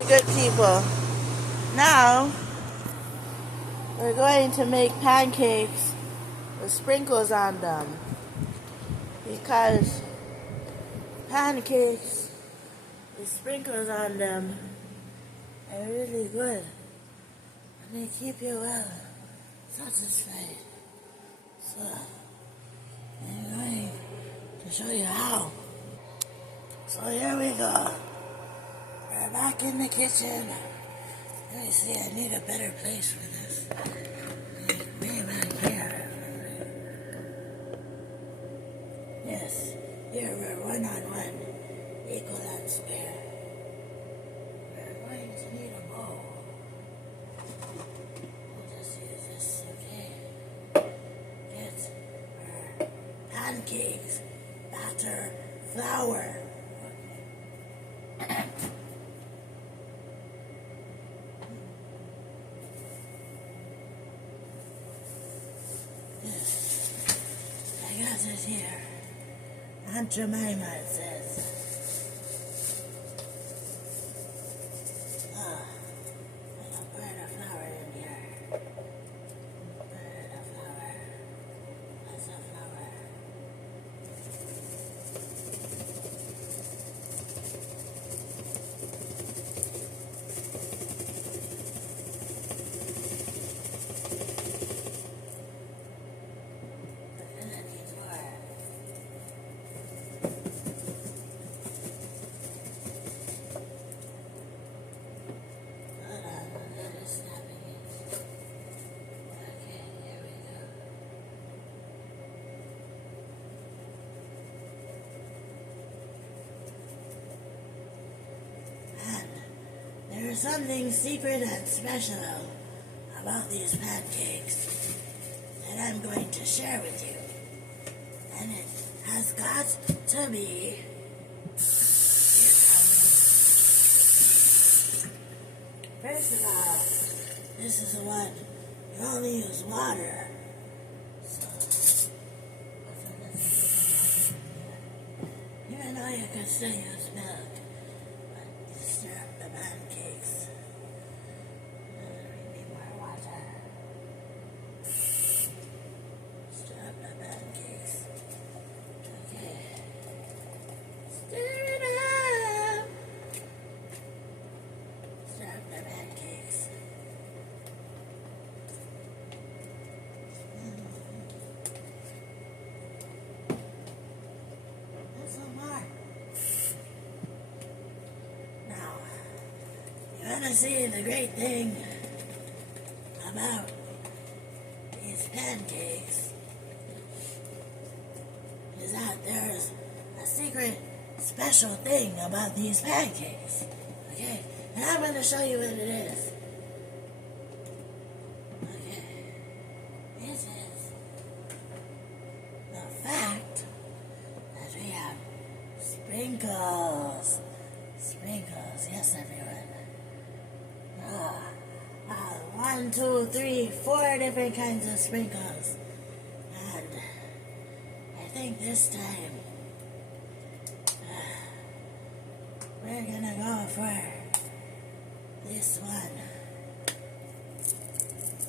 Good people. Now we're going to make pancakes with sprinkles on them because pancakes with sprinkles on them are really good and they keep you well satisfied. So I'm going to show you how. So here we go. We're back in the kitchen. Let me see, I need a better place for this. Way back here. Yes, here we're one-on-one, equal and square. We're going to need a bowl. We'll just use this, okay? Get our pancakes, batter, flour. I got it here. Aunt Jemima, it says. Oh, I'll put a flower in here. Put a flower. That's a flower. There's something secret and special about these pancakes that I'm going to share with you. And it has got to be... First of all, this is the one you only use water. So, even though you can still use milk. Stir up the pancakes. We need more water. Stir up the pancakes. Okay. Stir it up. Stir up the pancakes. That's some more. You want to see the great thing about these pancakes is that there's a secret special thing about these pancakes, okay? And I'm going to show you what it is. Okay, it is the fact that we have sprinkles. Sprinkles, yes everyone. 1, 2, 3, 4 different kinds of sprinkles. And I think this time we're gonna go for this one.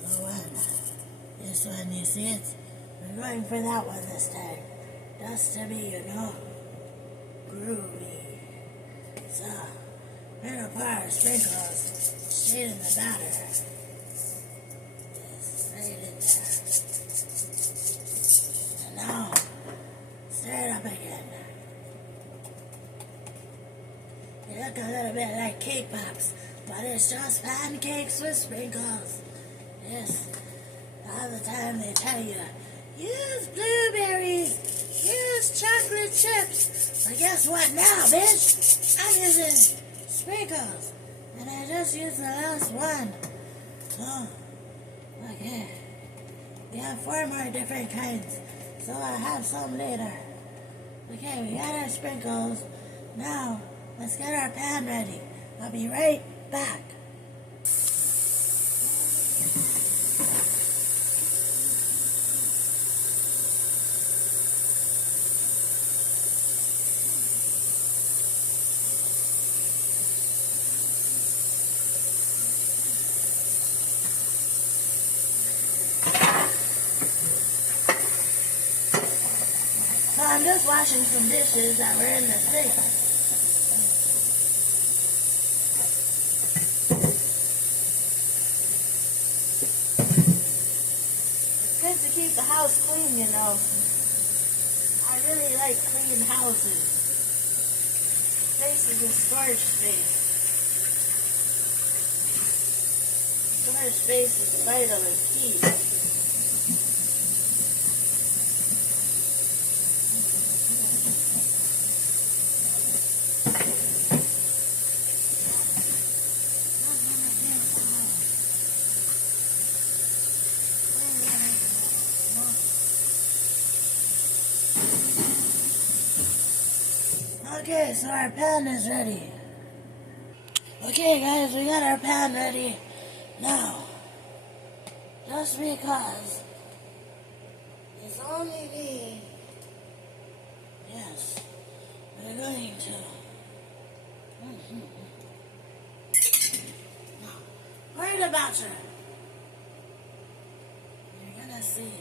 The one. This one, you see it? We're going for that one this time. Just to be, you know, groovy. So, we're gonna pour our sprinkles straight in the batter. Straight in there. And now, stir it up again. They look a little bit like cake pops, but it's just pancakes with sprinkles. Yes, all the time they tell you, use blueberries, use chocolate chips. But guess what now, bitch? I'm using sprinkles. And I just used the last one. Oh, okay. We have 4 more different kinds, so I'll have some later. Okay, we got our sprinkles. Now, let's get our pan ready. I'll be right back. I'm just washing some dishes that were in the sink. It's good to keep the house clean, you know. I really like clean houses. Space is a storage space. Storage space is vital and key. Okay, so our pan is ready. Okay guys, we got our pan ready. Now, just because it's only me, yes, we're going to. Now, word about you. You're gonna see.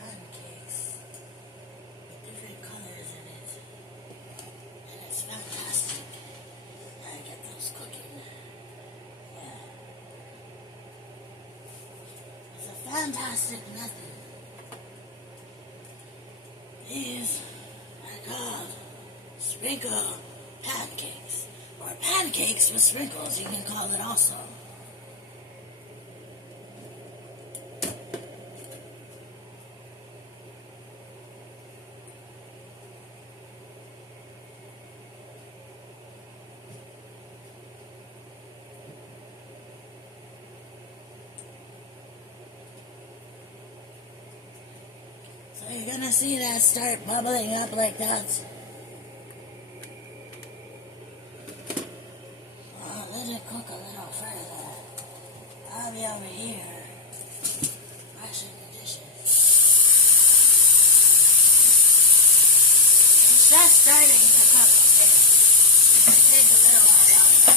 Pancakes with different colors in it. And it's fantastic. I get those cooking. Yeah. It's a fantastic method. These are called sprinkle pancakes. Or pancakes with sprinkles, you can call it also. So you're gonna see that start bubbling up like that. Let it cook a little further. I'll be over here washing the dishes. It's just starting to cook, okay? It might take a little while longer.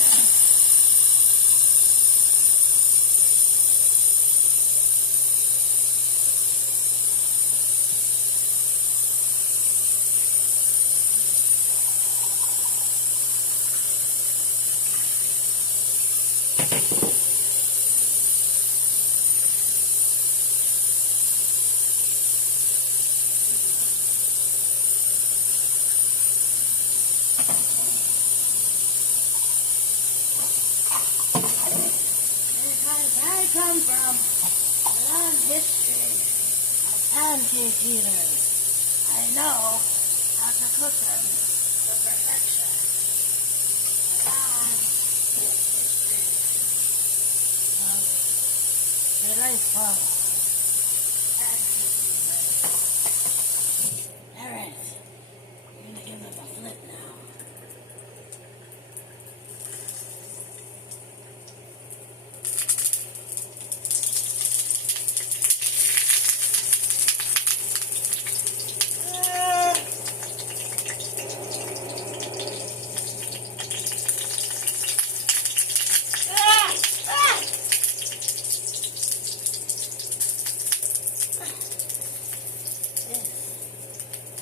I come from a long history of pancake eaters. I know how to cook them to perfection. A long history of delightful pancake eaters. Alright, I'm going to give them a flip now.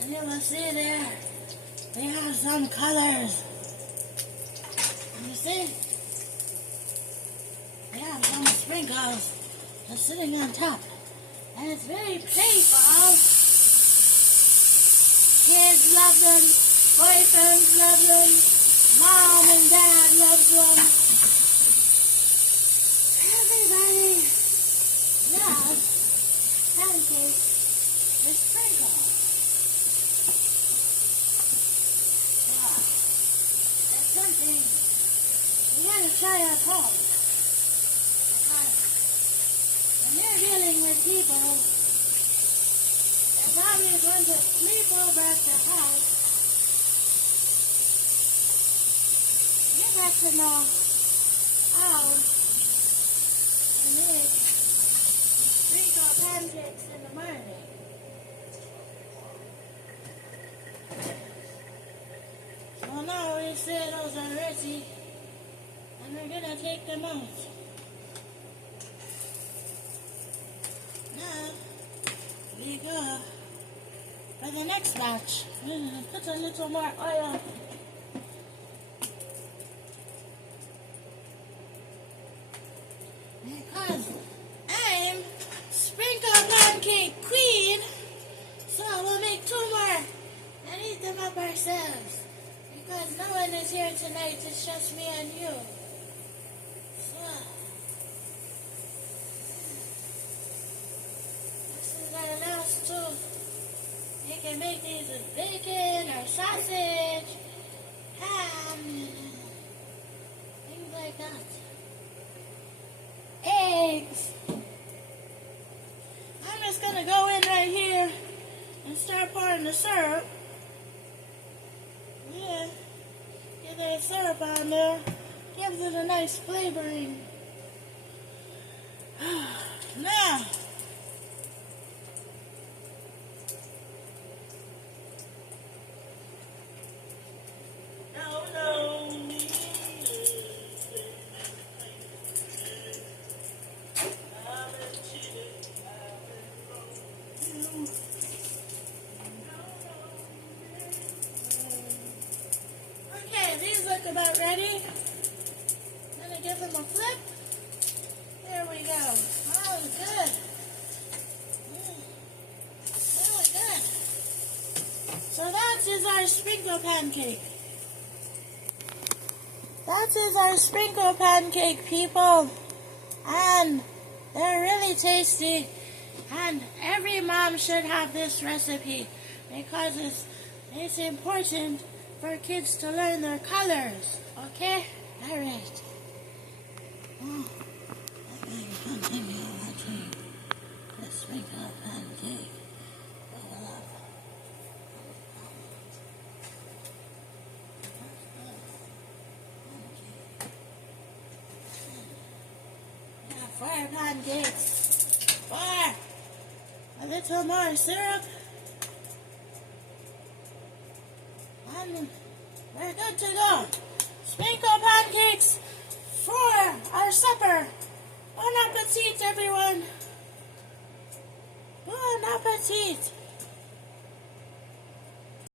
And you will see there, they have some colors. And you see, they have some sprinkles just sitting on top. And it's very playful. Kids love them, boyfriends love them, mom and dad love them. Everybody loves pancakes with sprinkles. That's something you gotta try at home. Because when you're dealing with people, they're probably going to sleep over at the house. You have to know how to make sprinkle pancakes in the morning. So now we say those are ready, and we're gonna take them out. Now we go for the next batch. Put a little more oil. Because I'm sprinkle pancake queen, so we'll make 2 more and eat them up ourselves. Because no one is here tonight, it's just me and you. So, this is our last 2. You can make these with bacon or sausage, ham, things like that. Eggs. I'm just gonna go in right here and start pouring the syrup. Yeah, get that syrup on there. Gives it a nice flavoring. Now, these look about ready. I'm gonna give them a flip. There we go. Oh, good. Oh, good. So that is our sprinkle pancake. That is our sprinkle pancake, people. And they're really tasty. And every mom should have this recipe because it's important for kids to learn their colors. Okay? Alright. The sprinkle pancake. Yeah, 4 pancakes. 4. A little more syrup. And we're good to go. Sprinkle pancakes for our supper. Bon appetit, everyone. Bon appetit.